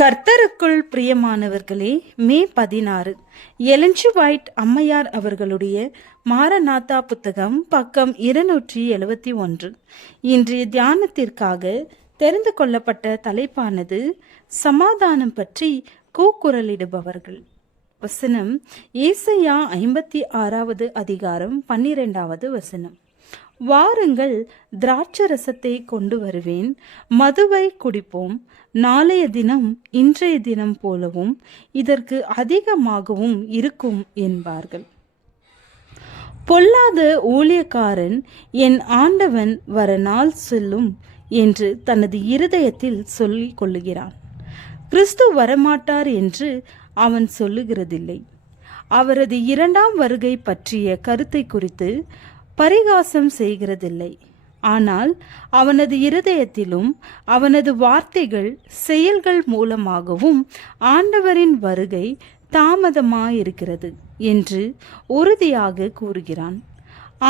கர்த்தருக்குள் பிரியமானவர்களே, மே 16 Elon G white அம்மையார் அவர்களுடைய மாரநாதா புத்தகம், பக்கம் 271. இன்றைய தியானத்திற்காக தெரிந்து கொள்ளப்பட்ட தலைப்பானது சமாதானம் பற்றி கூக்குரலிடுபவர்கள். வசனம் ஏசாயா 56வது அதிகாரம் 12வது வசனம். வாருங்கள், திராட்சரசத்தை கொண்டு வருவேன், மதுவை குடிப்போம், நாளைய தினம் இன்றைய தினம் போலவும் இதற்கு அதிகமாகவும் இருக்கும் என்பார்கள். பொல்லாத ஊழியக்காரன் என் ஆண்டவன் வர நாள் செல்லும் என்று தனது இருதயத்தில் சொல்லிக் கொள்ளுகிறான். கிறிஸ்து வரமாட்டார் என்று அவன் சொல்லுகிறதில்லை. அவரது இரண்டாம் வருகை பற்றிய கருத்தை குறித்து பரிகாசம் செய்கிறதில்லை. ஆனால் அவனது இருதயத்திலும் அவனது வார்த்தைகள் செயல்கள் மூலமாகவும் ஆண்டவரின் வருகை தாமதமாயிருக்கிறது என்று உறுதியாக கூறுகிறான்.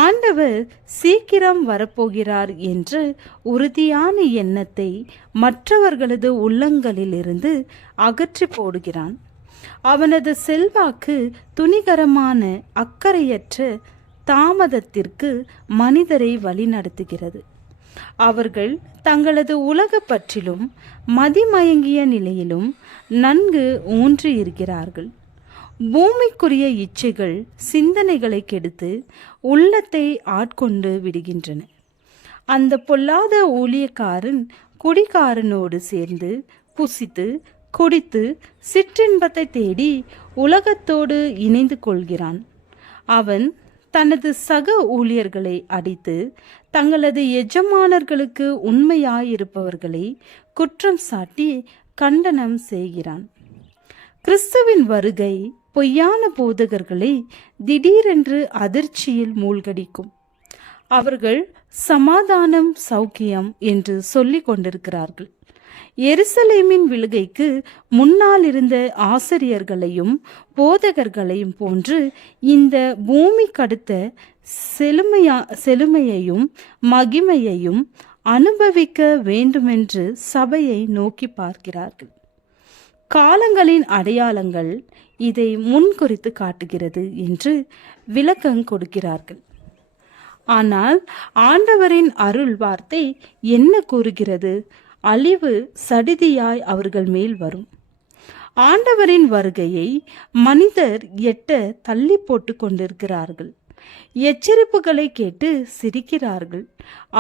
ஆண்டவர் சீக்கிரம் வரப்போகிறார் என்ற உறுதியான எண்ணத்தை மற்றவர்களது உள்ளங்களிலிருந்து அகற்றி போடுகிறான். அவனது செல்வாக்கு துணிகரமான அக்கறையற்ற தாமதத்திற்கு மனிதரை வழிநடத்துகிறது. அவர்கள் தங்களது உலக பற்றிலும் மதிமயங்கிய நிலையிலும் நன்கு ஊன்றி இருக்கிறார்கள். பூமிக்குரிய இச்சைகள் சிந்தனைகளை கெடுத்து உள்ளத்தை ஆட்கொண்டு விடுகின்றன. அந்த பொல்லாத ஊழியக்காரன் குடிகாரனோடு சேர்ந்து புசித்து குடித்து சிற்றின்பத்தை தேடி உலகத்தோடு இணைந்து கொள்கிறான். அவன் தனது சக ஊழியர்களை அடித்து தங்களது எஜமானர்களுக்கு உண்மையாயிருப்பவர்களை குற்றம் சாட்டி கண்டனம் செய்கிறான். கிறிஸ்துவின் வருகை பொய்யான போதகர்களை திடீரென்று அதிர்ச்சியில் மூழ்கடிக்கும். அவர்கள் சமாதானம் சௌக்கியம் என்று சொல்லிக் கொண்டிருக்கிறார்கள். எருசலேமின் விழுகைக்கு முன்னால் இருந்த ஆசிரியர்களையும் போதகர்களையும் போன்று இந்த பூமி கடுத்த செழுமையையும் மகிமையையும் அனுபவிக்க வேண்டுமென்று சபையை நோக்கி பார்க்கிறார்கள். காலங்களின் அடையாளங்கள் இதை முன்குறித்து காட்டுகிறது என்று விளக்கம் கொடுக்கிறார்கள். ஆனால் ஆண்டவரின் அருள் வார்த்தை என்ன கூறுகிறது? அழிவு சடிதியாய் அவர்கள் மேல் வரும். ஆண்டவரின் வருகையை மனிதர் எட்ட தள்ளி போட்டு கொண்டிருக்கிறார்கள். எச்சரிப்புகளை கேட்டு சிரிக்கிறார்கள்.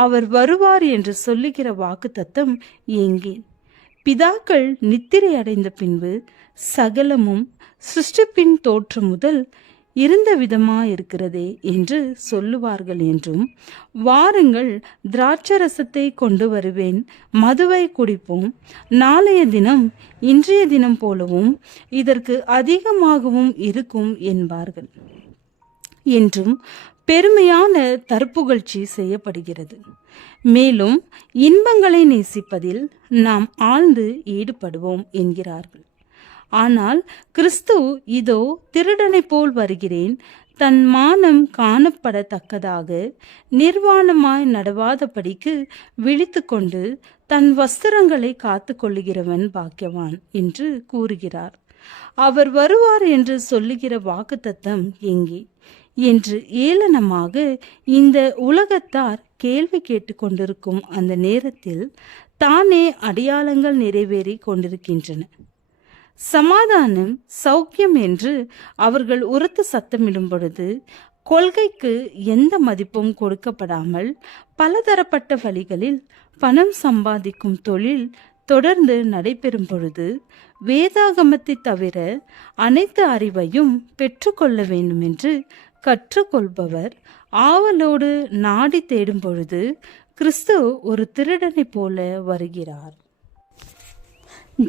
அவர் வருவார் என்று சொல்லுகிற வாக்குத்தத்தம் எங்கே? பிதாக்கள் நித்திரை அடைந்த பின்பு சகலமும் சிருஷ்டிப்பின் தோற்றம் முதல் இருந்த விதமாயிருக்கிறதே என்று சொல்லுவார்கள் என்றும், வாருங்கள், திராட்சரசத்தை கொண்டு வருவேன், மதுவை குடிப்போம், நாளைய தினம் இன்றைய தினம் போலவும் இதற்கு அதிகமாகவும் இருக்கும் என்பார்கள் என்றும் பெருமையான தற்புகழ்ச்சி செய்யப்படுகிறது. மேலும் இன்பங்களை நேசிப்பதில் நாம் ஆழ்ந்து ஈடுபடுவோம் என்கிறார்கள். ஆனால் கிறிஸ்து இதோ திருடனை போல் வருகிறேன், தன் மானம் காணப்படத்தக்கதாக நிர்வாணமாய் நடவாதபடிக்கு விழித்து கொண்டு தன் வஸ்திரங்களை காத்து கொள்ளுகிறவன் பாக்கியவான் என்று கூறுகிறார். அவர் வருவார் என்று சொல்லுகிற வாக்குத்தத்தம் எங்கே என்று ஏளனமாக இந்த உலகத்தார் கேள்வி கேட்டு கொண்டிருக்கும் அந்த நேரத்தில் தானே அடையாளங்கள் நிறைவேறி கொண்டிருக்கின்றன. சமாதானம் சௌக்கியம் என்று அவர்கள் உரத்து சத்தமிடும் பொழுது கொள்கைக்கு எந்த மதிப்பும் கொடுக்கப்படாமல் பலதரப்பட்ட வழிகளில் பணம் சம்பாதிக்கும் தொழில் தொடர்ந்து நடைபெறும் பொழுது வேதாகமத்தை தவிர அனைத்து அறிவையும் பெற்றுக்கொள்ள வேண்டும் என்று கற்றுக்கொள்பவர் ஆவலோடு நாடி தேடும் பொழுது கிறிஸ்து ஒரு திருடனை போல வருகிறார்.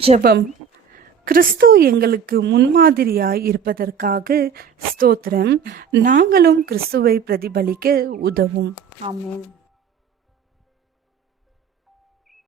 ஜெபம். கிறிஸ்து எங்களுக்கு முன்மாதிரியாய் இருப்பதற்காக ஸ்தோத்திரம். நாங்களும் கிறிஸ்துவை பிரதிபலிக்க உதவும். ஆமென்.